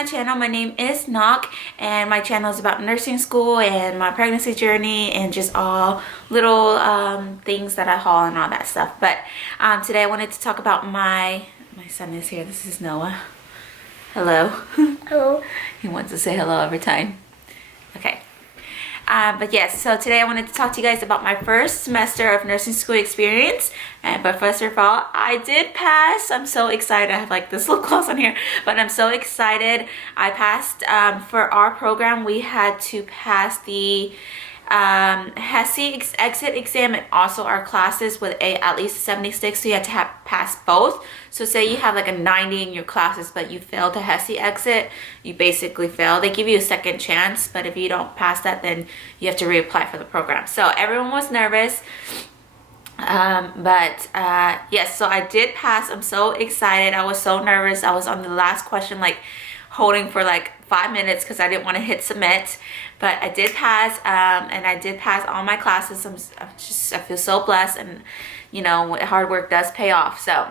my channel. My name is Ngoc, and my channel is about nursing school and my pregnancy journey and just all little things that I haul and all that stuff. But today I wanted to talk about my son is here. This is Noah. Hello. Hello. He wants to say hello every time. Okay. But yes, so today I wanted to talk to you guys about my first semester of nursing school experience. But first of all, I did pass. I'm so excited. I have like this little gloss on here, but I'm so excited. I passed. For our program, we had to pass the HESI exit exam and also our classes with at least 76, so you had to pass both. So say you have like a 90 in your classes but you failed the HESI exit, you basically fail. They give you a second chance, but if you don't pass that, then you have to reapply for the program. So everyone was nervous, yes, so I did pass. I'm so excited. I was so nervous. I was on the last question like holding for like 5 minutes because I didn't want to hit submit, but I did pass, and I did pass all my classes. I feel so blessed, and you know, hard work does pay off. So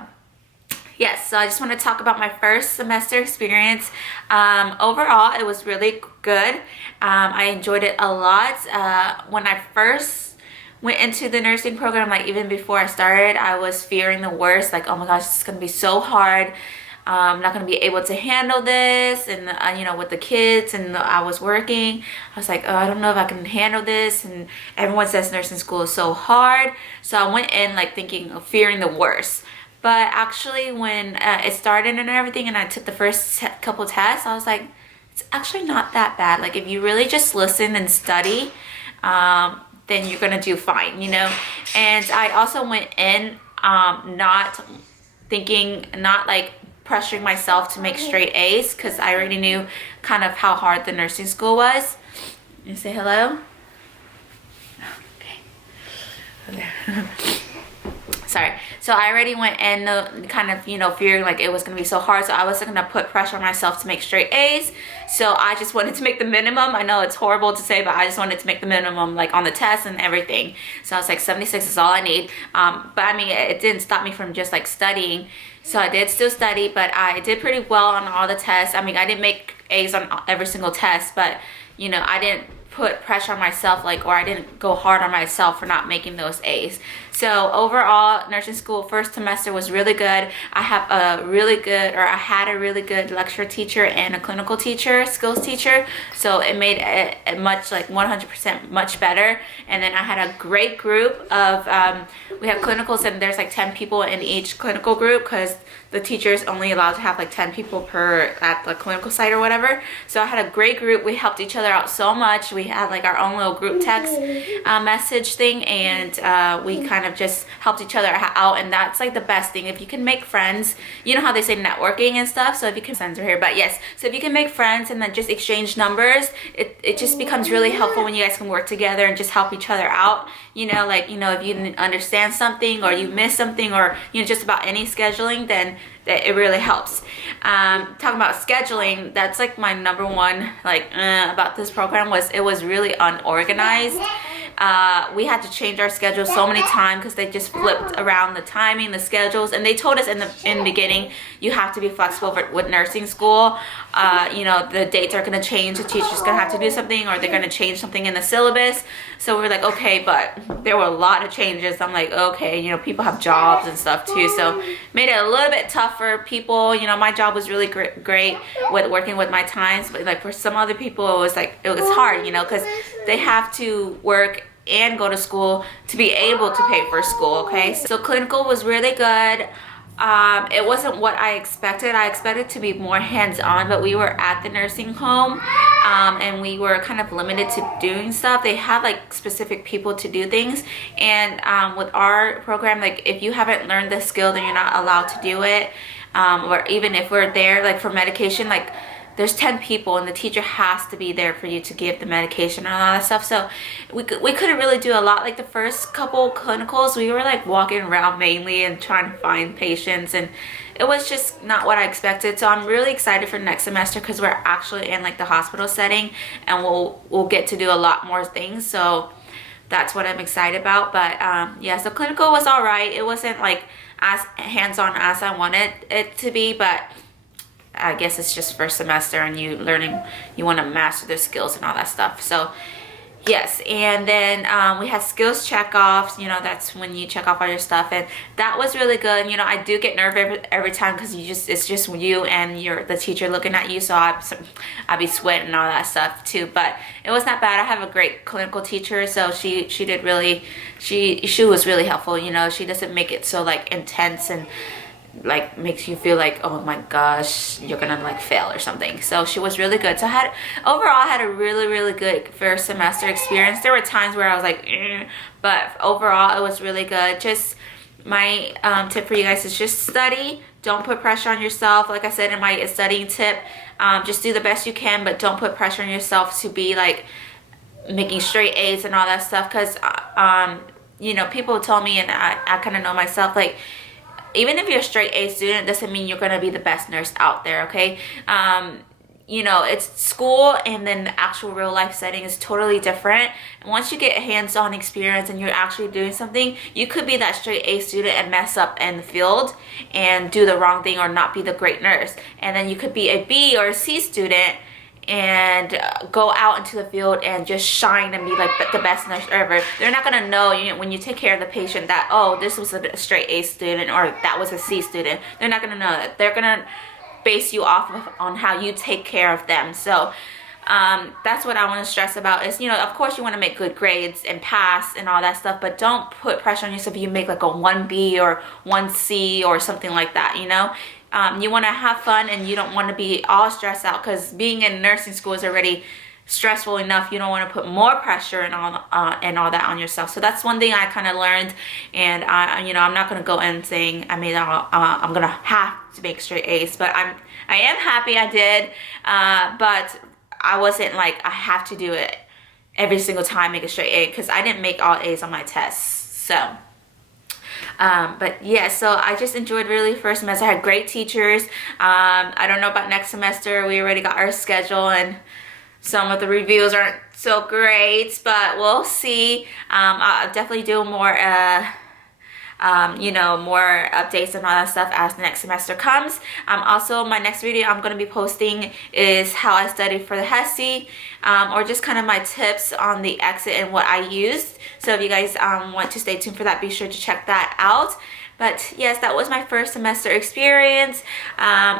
yes, so I just want to talk about my first semester experience. Overall, it was really good. I enjoyed it a lot. When I first went into the nursing program, like even before I started, I was fearing the worst, like, oh my gosh, it's gonna be so hard. I'm not going to be able to handle this, and you know, with the kids, and I was working, I was like, oh, I don't know if I can handle this, and everyone says nursing school is so hard. So I went in like thinking of fearing the worst, but actually when it started and everything, and I took the first couple tests, I was like, it's actually not that bad. Like if you really just listen and study, then you're gonna do fine, you know. And I also went in not like pressuring myself to make straight A's, because I already knew kind of how hard the nursing school was. You say hello? Okay. Sorry. So I already went in kind of, you know, fearing like it was going to be so hard. So I wasn't going to put pressure on myself to make straight A's. So I just wanted to make the minimum. I know it's horrible to say, but I just wanted to make the minimum like on the test and everything. So I was like, 76 is all I need. But I mean, it didn't stop me from just like studying. So I did still study, but I did pretty well on all the tests. I mean, I didn't make A's on every single test, but you know, I didn't put pressure on myself, like, or I didn't go hard on myself for not making those A's. So overall, nursing school first semester was really good. I had a really good lecture teacher and a clinical teacher, skills teacher. So it made it much, like 100% much better. And then I had a great group of, we have clinicals, and there's like 10 people in each clinical group, because the teacher is only allowed to have like 10 people per at the clinical site or whatever. So I had a great group. We helped each other out so much. We had like our own little group text message thing, and we kind of just helped each other out. And that's like the best thing. If you can make friends, you know how they say networking and stuff. So if you can, friends are here, but yes. So if you can make friends and then just exchange numbers, it just becomes really helpful when you guys can work together and just help each other out. You know, like, you know, if you didn't understand something or you missed something, or, you know, just about any scheduling, then it really helps. Talking about scheduling, that's like my number one about this program was it was really unorganized. We had to change our schedule so many times because they just flipped around the timing, the schedules, and they told us in the beginning, you have to be flexible with nursing school. You know, the dates are going to change, the teacher's going to have to do something, or they're going to change something in the syllabus. So we're like, okay, but there were a lot of changes. I'm like, okay, you know, people have jobs and stuff too, so made it a little bit tough for people. You know, my job was really great with working with my times, but like for some other people, it was hard, you know, because they have to work and go to school to be able to pay for school. Okay, so clinical was really good. It wasn't what I expected. I expected to be more hands-on, but we were at the nursing home, and we were kind of limited to doing stuff. They have like specific people to do things, and with our program, like if you haven't learned the skill, then you're not allowed to do it. Or even if we're there, like for medication, like there's 10 people and the teacher has to be there for you to give the medication and all that stuff. So we couldn't really do a lot. Like the first couple clinicals, we were like walking around mainly and trying to find patients, and it was just not what I expected. So I'm really excited for next semester because we're actually in like the hospital setting, and we'll get to do a lot more things. So that's what I'm excited about. But yeah, so clinical was all right. It wasn't like as hands-on as I wanted it to be, but I guess it's just first semester and you want to master the skills and all that stuff. So yes, and then we had skills check-offs. You know, that's when you check off all your stuff, and that was really good. You know, I do get nervous every time because it's just you and the teacher looking at you, so I'd be sweating and all that stuff too. But it was not bad. I have a great clinical teacher, so she did really, she was really helpful. You know, she doesn't make it so like intense and like makes you feel like, oh my gosh, you're gonna like fail or something. So she was really good. So overall I had a really good first semester experience. There were times where I was like, but overall it was really good. Just my tip for you guys is just study. Don't put pressure on yourself. Like I said in my studying tip, just do the best you can, but don't put pressure on yourself to be like making straight A's and all that stuff, because you know, people told me, and I kind of know myself, like, even if you're a straight A student, doesn't mean you're going to be the best nurse out there, okay? You know, it's school, and then the actual real life setting is totally different. And once you get hands-on experience and you're actually doing something, you could be that straight A student and mess up in the field and do the wrong thing or not be the great nurse. And then you could be a B or a C student and go out into the field and just shine and be like the best nurse ever. They're not gonna know, you know, when you take care of the patient that, oh, this was a straight A student or that was a C student. They're not gonna know that. They're gonna base you off on how you take care of them. So that's what I want to stress about is, you know, of course you want to make good grades and pass and all that stuff, but don't put pressure on yourself if you make like a 1B or 1C or something like that, you know. You want to have fun, and you don't want to be all stressed out, because being in nursing school is already stressful enough. You don't want to put more pressure and all that on yourself. So that's one thing I kind of learned, and you know, I'm not going to go in saying I made I'm going to have to make straight A's, but I am happy I did, but I wasn't like I have to do it every single time, make a straight A, because I didn't make all A's on my tests. So but yeah, so I just enjoyed really first semester. I had great teachers. I don't know about next semester. We already got our schedule, and some of the reviews aren't so great, but we'll see. I'll definitely do more you know, more updates and all that stuff as the next semester comes. Also, my next video I'm going to be posting is how I studied for the HESI, or just kind of my tips on the exit and what I used. So if you guys want to stay tuned for that, be sure to check that out. But yes, that was my first semester experience.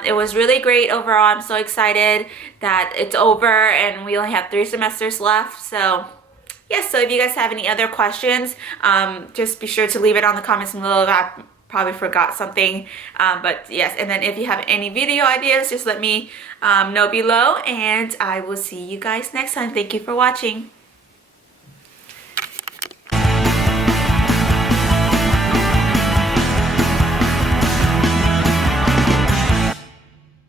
It was really great overall. I'm so excited that it's over and we only have 3 semesters left. So yes, so if you guys have any other questions, just be sure to leave it on the comments below. I probably forgot something, but yes, and then if you have any video ideas, just let me know below, and I will see you guys next time. Thank you for watching.